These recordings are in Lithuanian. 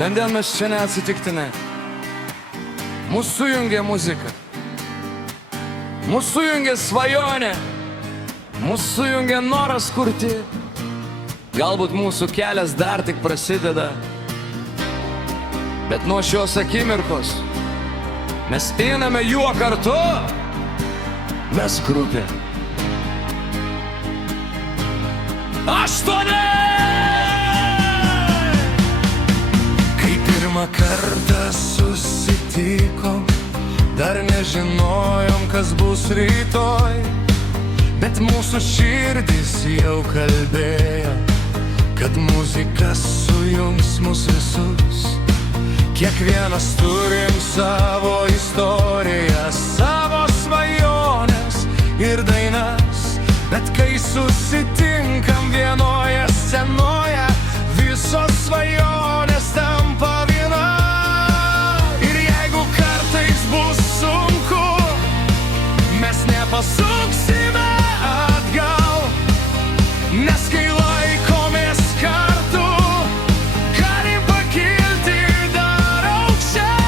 Šiandien mes čia neatsitiktinai. Mūsų jungia muzika, mūsų jungia svajonė, mūsų jungia noras kurti. Galbūt mūsų kelias dar tik prasideda, bet nuo šios akimirkos mes einame juo kartu. Mes grupė 8. Kai pirmą kartą susitikom, dar nežinojom, kas bus rytoj, bet mūsų širdis jau kalbėjo, kad muzika sujungs mus visus. Kiekvienas turim savo istoriją, savo svajonės ir dainas, bet kai susitinkam vienoje scenoje, visos svajonės tampa viena. Ir jeigu kartais bus sunku, mes nepasuksime atgal, nes kai laikomės kartu, galim pakilti dar aukščiau.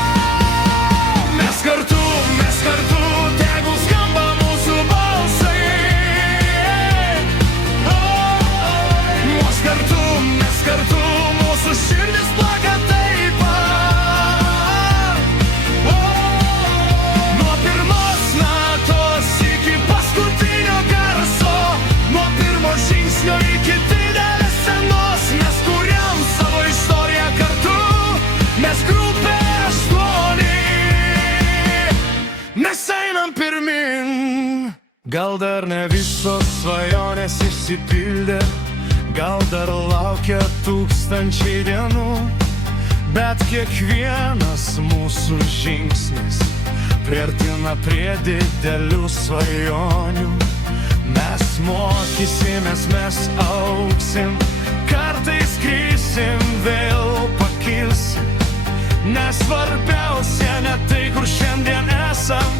Mes kartu, tegul skamba mūsų balsai. Mes kartu, mūsų širdis plaka taip pat. Nuo pirmos natos iki paskutinio garso, nuo pirmo žingsnio iki didelės scenos, mes kuriam savo istoriją kartu. Mes grupė 8. Mes einam pirmin. Gal dar ne visos svajonės išsipildė, gal dar laukia tūkstančiai dienų, bet kiekvienas mūsų žingsnis priartina prie didelių svajonių. Mes mokysimės, mes augsim, kartais krisim, vėl pakilsim, nes svarbiausia ne tai, kur šiandien esam,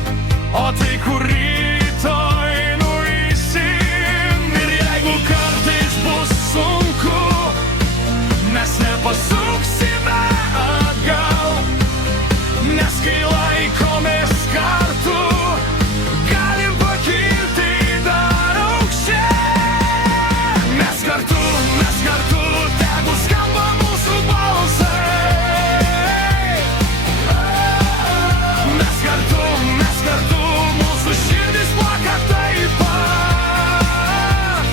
o tai, kur rytoj nueisim. Ir jeigu kartais bus sunku, mes nepasuksime atgal, nes kai laikomės kartu, galim pakilti dar aukščiau. Mes kartu, tegul skamba mūsų balsai. Mes kartu, mūsų širdis plaka taip pat.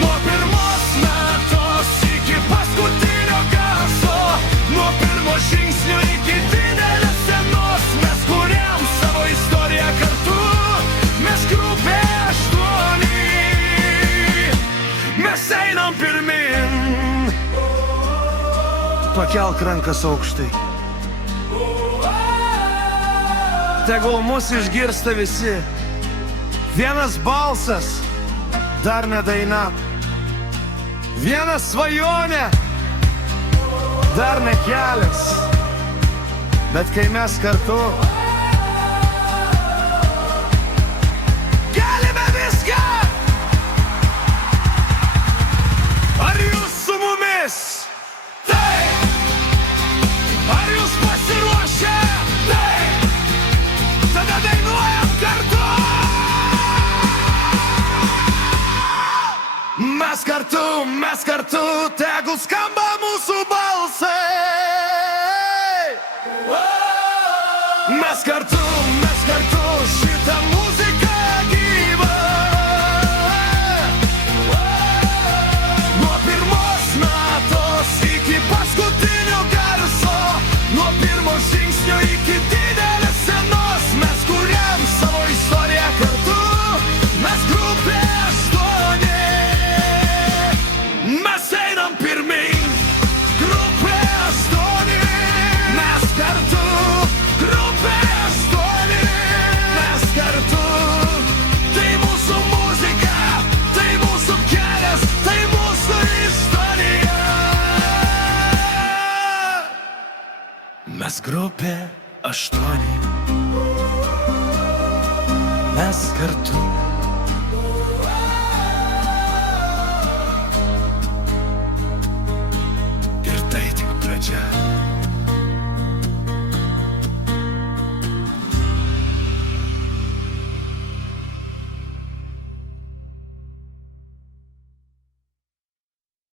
Nuo pirmos natos iki paskutinio garso, nuo pirmo žingsnio iki didelės scenos, mes kuriam savo istoriją kartu. Mes grupė 8. Mes einam pirmin. Pakelk rankas aukštai. Tegul mus išgirsta visi. Vienas balsas, dar ne daina. Viena svajonė, dar ne kelias. Bet kai mes kartu, galime viską. Ar jūs su mumis? Taip. Ar jūs pasiruošę? Taip. Tada dainuojam kartu. Mes kartu, tegul skamba mūsų balsai. Mes kartu, šitą muziką gyvą. Nuo pirmos natos iki paskutinio garso, nuo pirmo žingsnio iki didelės scenos, mes kuriam savo istoriją kartu. Mes grupė 8. Mes einam pirmin. Grupė 8. Mes kartu. Grupė 8. Mes kartu. Tai mūsų muzika, tai mūsų kelias, tai mūsų istorija. Mes grupė 8. Mes kartu. Ir tai čia